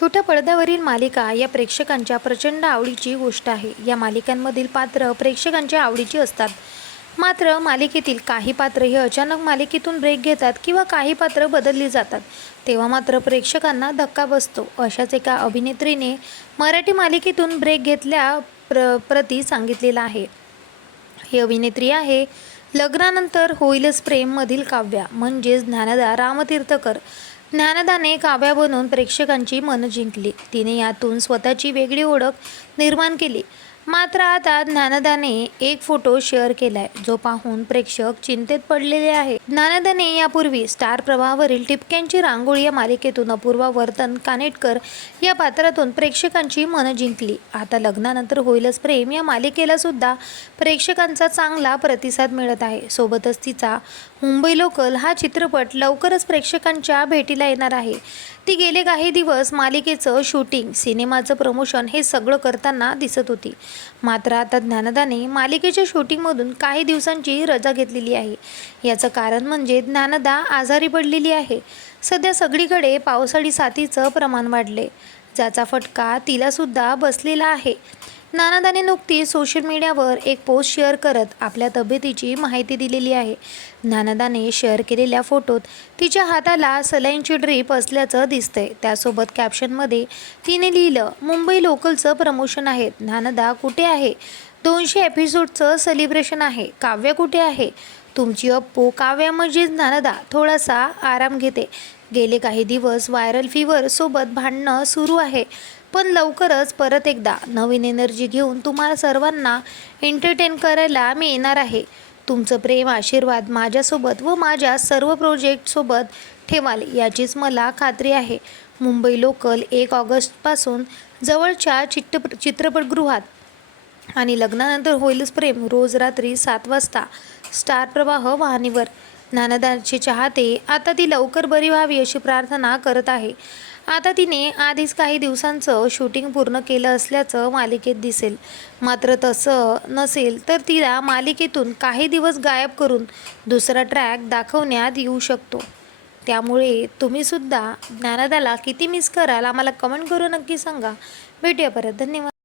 छोट्या पडद्यावरील मालिका या प्रेक्षकांच्या प्रचंड आवडीची गोष्ट आहे. या मालिकांमधील पात्र प्रेक्षकांच्या आवडीची असतात. मात्र मालिकेतील काही पात्र हे अचानक मालिकेतून ब्रेक घेतात किंवा काही पात्र बदलली जातात. तेव्हा मात्र प्रेक्षकांना धक्का बसतो. अशाच एका अभिनेत्रीने मराठी मालिकेतून ब्रेक घेतल्या प्र प्रती सांगितलेलं आहे. ही अभिनेत्री आहे लग्नानंतर होईलच प्रेममधील काव्या. म्हणजेच ज्ञानदा रामतीर्थकर. ज्ञानदाने काव्या बनवून प्रेक्षकांची मनं जिंकली. तिने यातून स्वतःची वेगळी ओळख निर्माण केली. मात्र आता ज्ञानदाने एक फोटो शेअर केलाय जो पाहून प्रेक्षक चिंतेत पडलेले आहे. ज्ञानदाने यापूर्वी स्टार प्रवाहावरील टिपक्यांची रांगोळी या मालिकेतून अपूर्वा वर्तन कानेटकर या पात्रातून प्रेक्षकांची मनं जिंकली. आता लग्नानंतर होईलच प्रेम या मालिकेला सुद्धा प्रेक्षकांचा चांगला प्रतिसाद मिळत आहे. सोबतच तिचा मुंबई लोकल हा चित्रपट लवकरच प्रेक्षकांच्या भेटीला येणार आहे. ती गेले काही दिवस मालिकेचं शूटिंग सिनेमाचं प्रमोशन हे सगळं करताना दिसत होती. मात्र आता ज्ञानदाने मालिकेच्या शूटिंगमधून काही दिवसांची रजा घेतलेली आहे. याचं कारण म्हणजे ज्ञानदा आजारी पडलेली आहे. सध्या सगळीकडे पावसाळी साथीचं प्रमाण वाढले ज्याचा फटका तिलासुद्धा बसलेला आहे. नानादाने नुकतीच सोशल मीडियावर एक पोस्ट शेअर करत आपल्या तब्येतीची माहिती दिलेली आहे. नानादाने शेअर केलेल्या फोटोत तिच्या हाताला सलाईनची ड्रीप असल्याचं दिसतंय. त्यासोबत कॅप्शनमध्ये तिने लिहिलं मुंबई लोकलचं प्रमोशन आहे. नानादा कुठे आहे? दोनशे एपिसोडचं सेलिब्रेशन आहे. काव्य कुठे आहे? तुमची अप्पू काव्या म्हणजे ज्ञानदा थोडासा आराम घेते. गेले काही दिवस व्हायरल फीवर सोबत भांडणं सुरू आहे. पण लवकरच परत एकदा नवीन एनर्जी घेऊन तुम्हाला सर्वांना एंटरटेन करायला मी येणार आहे. तुमचं प्रेम आशीर्वाद माझ्यासोबत व माझ्या सर्व प्रोजेक्टसोबत ठेवाल याचीच मला खात्री आहे. मुंबई लोकल एक ऑगस्टपासून जवळच्या चिट्ट चित्रपटगृहात आणि लग्नानंतर होईलच प्रेम. रोज रात्री सात वाजता. स्टार प्रवाह वाहिनीवर. ज्ञानदानचे चाहते. आता ती लवकर बरी व्हावी अशी प्रार्थना करत आहे. आता तिने आधीच काही दिवसांचं शूटिंग पूर्ण केलं असल्याचं मालिकेत दिसेल. मात्र तसं नसेल तर तिला मालिकेतून काही दिवस गायब करून दुसरा ट्रॅक दाखवण्यात येऊ शकतो. त्यामुळे तुम्हीसुद्धा ज्ञानदाला किती मिस कराल आम्हाला कमेंट करून नक्की सांगा. भेटूया परत. धन्यवाद.